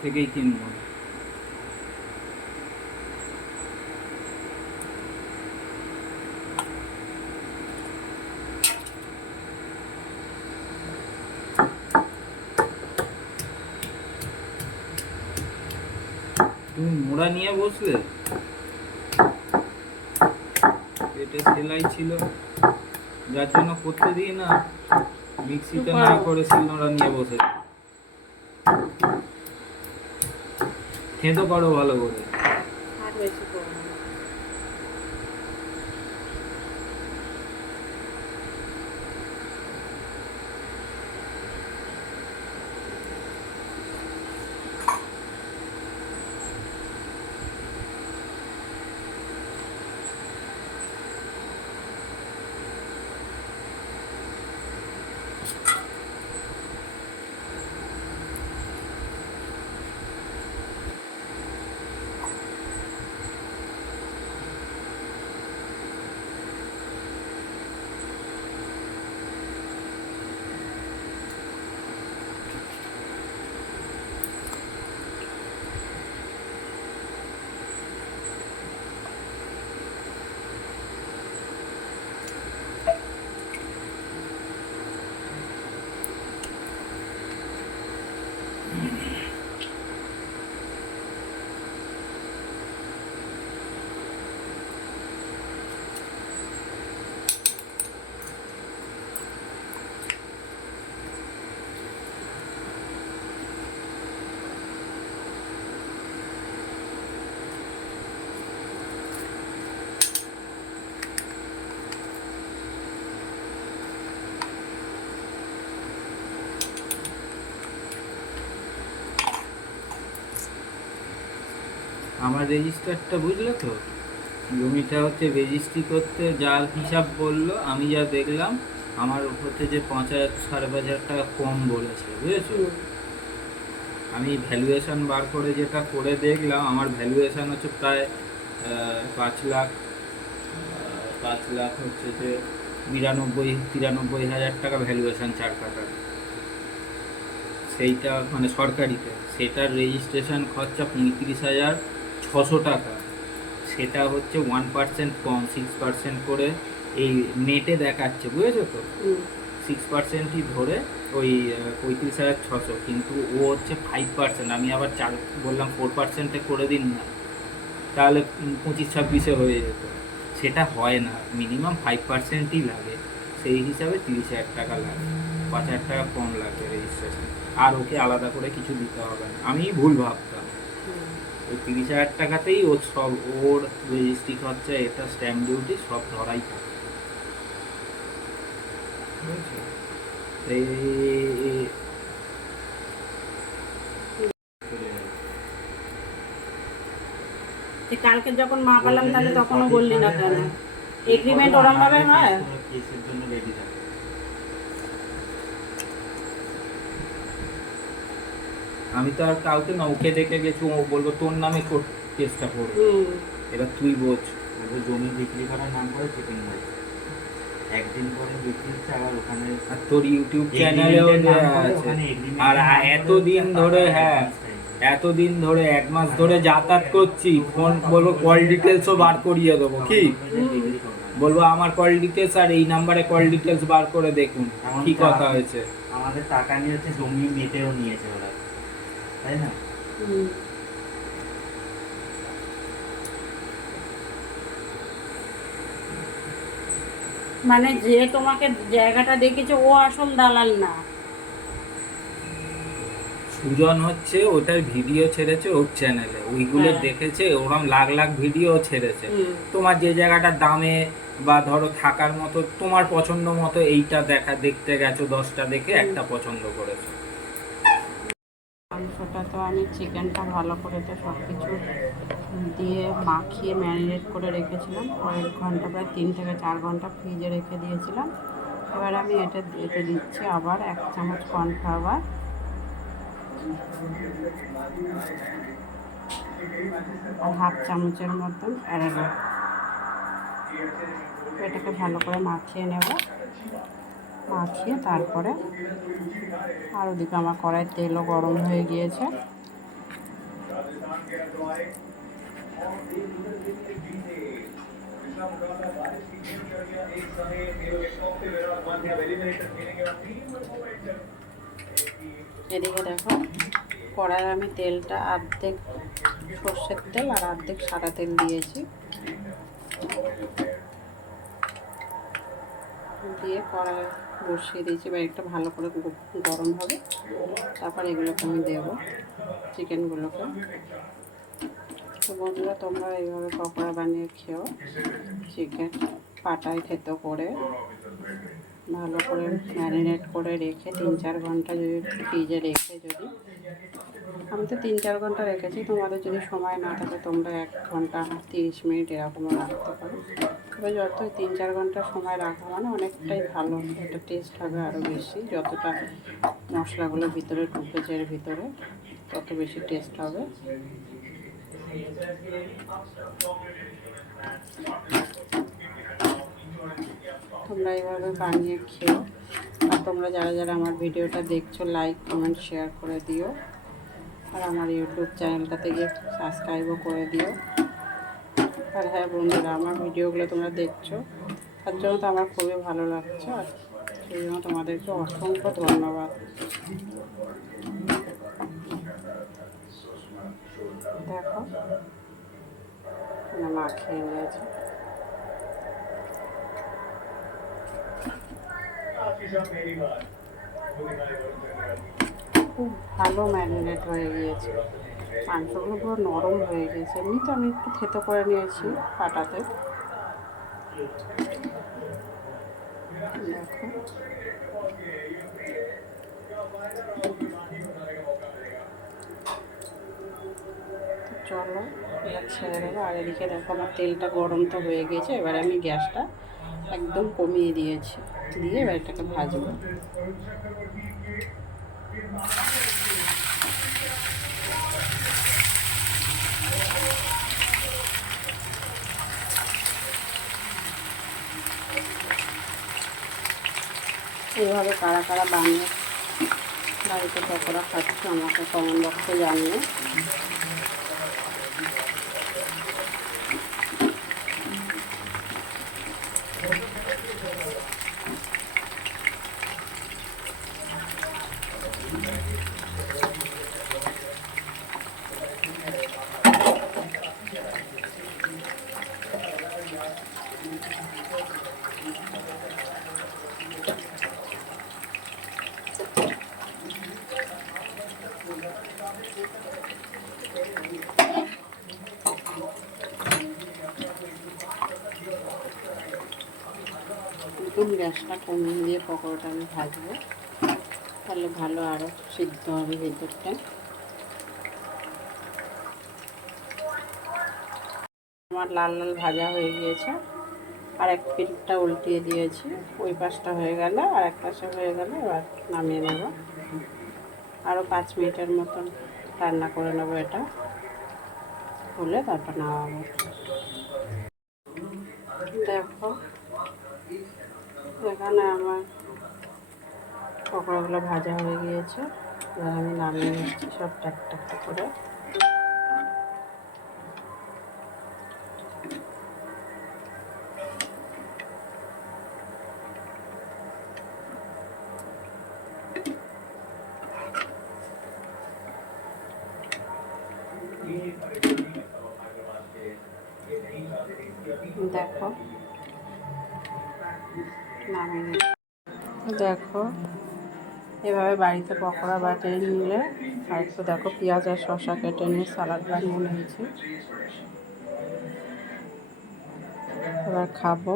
থেকেই কিনবো। তুমি মোড়া নিয়ে বসলে, এটা সেলাই ছিল যার জন্য করতে দিই না, মিক্সিতে না করে শিলনোড়া নিয়ে বসে খেতে পারো ভালো করে। আর বেশি করবো না। আমার রেজিস্টারটা বুঝলে তো, জমিটা হচ্ছে রেজিস্ট্রি করতে যার হিসাব বললো, আমি যা দেখলাম আমার হচ্ছে যে 5,000 5,500 টাকা কম বলেছে, বুঝেছো। আমি ভ্যালুয়েশন বার করে যেটা করে দেখলাম, আমার ভ্যালুয়েশন হচ্ছে প্রায় 5 লাখ, 5 লাখ হচ্ছে যে 93-93 হাজার টাকা ভ্যালুয়েশন 4 কাটার। সেইটা মানে সরকারিতে, সেটার রেজিস্ট্রেশন খরচা 35,600 টাকা। সেটা হচ্ছে 1% কম, 6% করে এই নেটে দেখাচ্ছে, বুঝেছো তো। 6%ই ধরে ওই 35,600, কিন্তু ও হচ্ছে 5%। আমি আবার বললাম 4%-এ করে দিন না, তাহলে 25-26-এ হয়ে যেত। সেটা হয় না, মিনিমাম 5%ই লাগে। সেই হিসাবে 30,000 টাকা লাগে, 5,000 টাকা কম লাগবে রেজিস্ট্রেশন। আর ওকে আলাদা করে কিছু দিতে হবে না, আমি ভুল ভাবতাম। ওই 30,000 টাকাতেই ওর সব, ওর রেজিস্ট্রি খরচা, এটা স্ট্যাম্প ডিউটি সব ধরাই থাকে, বুঝেছো। কালকে যখন মা পেলাম তাহলে তখনও বললি না কেন? এগ্রিমেন্ট ওরম ভাবে হয়। কেসের জন্য রেডি থাকে। আমি তো আর কাউকে না, ওকে দেখে গেছি, ও বলবো তোর নামে কেসটা করবো। এবার তুই বোঝ, জমি বিক্রি করার নাম করে চিকেন মাছ, একদিন পরে বিক্রি হচ্ছে, আবার ওখানে আর তোর ইউটিউব চ্যানেলেও দেওয়া আছে। আর এতদিন ধরে, হ্যাঁ এতদিন ধরে 1 মাস ধরে যাতায়াত করছি, ফোন বলবো কল ডিটেলসও বার করিয়ে দেবো, কি বলবো আমার কল ডিটেলস আর এই নাম্বারে কল ডিটেলস বার করে দেখুন কি কথা হয়েছে। আমাদের টাকা নিয়েছে, জমি মেটেও নিয়েছে ওরা, তাই না। মানে যে তোমাকে জায়গাটা দেখেছে ও আসল দালাল না। সুজন হচ্ছে ওটার ভিডিও ছেড়েছে ওর চ্যানেলে, ওইগুলো দেখেছে, ওরকম লাখ লাখ ভিডিও ছেড়েছে। তোমার যে জায়গাটার দামে বা ধরো থাকার মতো, তোমার পছন্দ মতো এইটা দেখতে গেছো, 10টা দেখে একটা পছন্দ করেছো। মাংসটা তো আমি চিকেনটা ভালো করে তো সব কিছু দিয়ে মাখিয়ে ম্যারিনেট করে রেখেছিলাম, কয়েক ঘন্টা, প্রায় 3 থেকে 4 ঘন্টা ফ্রিজে রেখে দিয়েছিলাম। এবার আমি এতে দিচ্ছি আবার 1 চামচ কর্নফ্লাওয়ার, আর 1/2 চামচের মতন অ্যারারুট। এটাকে ভালো করে মাখিয়ে নেব, মাখিয়ে তারপরে, আর ওদিকে আমার কড়াইয়ের তেলও গরম হয়ে গিয়েছে, এদিকে দেখো কড়াই আমি তেলটা অর্ধেক সর্ষের তেল আর অর্ধেক সাদা তেল দিয়েছি, দিয়ে কড়াই বসিয়ে দিয়েছি। এবার একটা ভালো করে গরম হবে, তারপর এগুলোকে আমি দেবো, চিকেনগুলোকে। তো বন্ধুরা, তোমরা এইভাবে পকোড়া বানিয়ে খেও। চিকেন পাটায় থেতো করে ভালো করে ম্যারিনেট করে রেখে 3-4 ঘন্টা যদি ফ্রিজে রেখে, যদি আমি তো 3-4 ঘন্টা রেখেছি, তোমাদের যদি সময় না থাকে তোমরা 1 ঘন্টা 30 মিনিট এরকমও রাখতে পারো। তবে যতই 3-4 ঘন্টা সময় রাখা মানে অনেকটাই ভালো, এটা টেস্ট হবে আরও বেশি। যতটা মশলাগুলো ভিতরে ঢুকেছে এর ভিতরে, তত বেশি টেস্ট হবে। তোমরা এইভাবে বানিয়ে খেও। আর তোমরা যারা যারা আমার ভিডিওটা দেখছো, লাইক কমেন্ট শেয়ার করে দিও। আর আমার ইউটিউব চ্যানেলটাতে গিয়ে সাবস্ক্রাইবও করে দিও। আর হ্যাঁ বন্ধুরা, আমার ভিডিওগুলো তোমরা দেখছো, তার জন্য তো আমার খুবই ভালো লাগছে, আর সেই জন্য তোমাদেরকে অসংখ্য ধন্যবাদ। দেখো মাখিয়ে নিয়েছি। খুব ভালো ম্যারিনেট হয়ে গিয়েছে, মাংসগুলো পুরো নরম হয়ে গিয়েছে। এমনি তো আমি একটু থেতো করে নিয়েছি পাটাতে। দেখো চলো এবার ছেড়ে দেবো। আর এদিকে দেখো আমার তেলটা গরম তো হয়ে গিয়েছে, এবার আমি গ্যাসটা একদম কমিয়ে দিয়েছি, দিয়ে এবার এটাকে ভাজবো। এইভাবে কারা কারা বানিয়ে বাড়িতে পকোড়া খাচ্ছ আমাকে কমেন্ট বক্সে জানিয়ে। একদম গ্যাসটা কমিয়ে দিয়ে পকোড়াটা আমি ভাজবো, তাহলে ভালো আরও সিদ্ধ হবে ভেতরটা। আমার লাল লাল ভাজা হয়ে গিয়েছে, আর এক পিঠটা উল্টিয়ে দিয়েছি। ওই পাশটা হয়ে গেল, আর এক পাশে হয়ে গেল। এবার নামিয়ে নেব। আরও 5 মিনিটের মতন রান্না করে নেবো, এটা হলে তারপর নামাবো। দেখো এখানে আমার পকোড়াগুলো ভাজা হয়ে গিয়েছে, এবার আমি নামিয়ে নিচ্ছি সব একটা একটা করে। দেখো নামিয়ে দেখো এভাবে বাড়িতে পকোড়া বানিয়ে নিলে, আর একটু দেখো পেঁয়াজ আর শসা কেটে নিয়ে সালাড বানিয়ে নিয়েছি। এবার খাবো।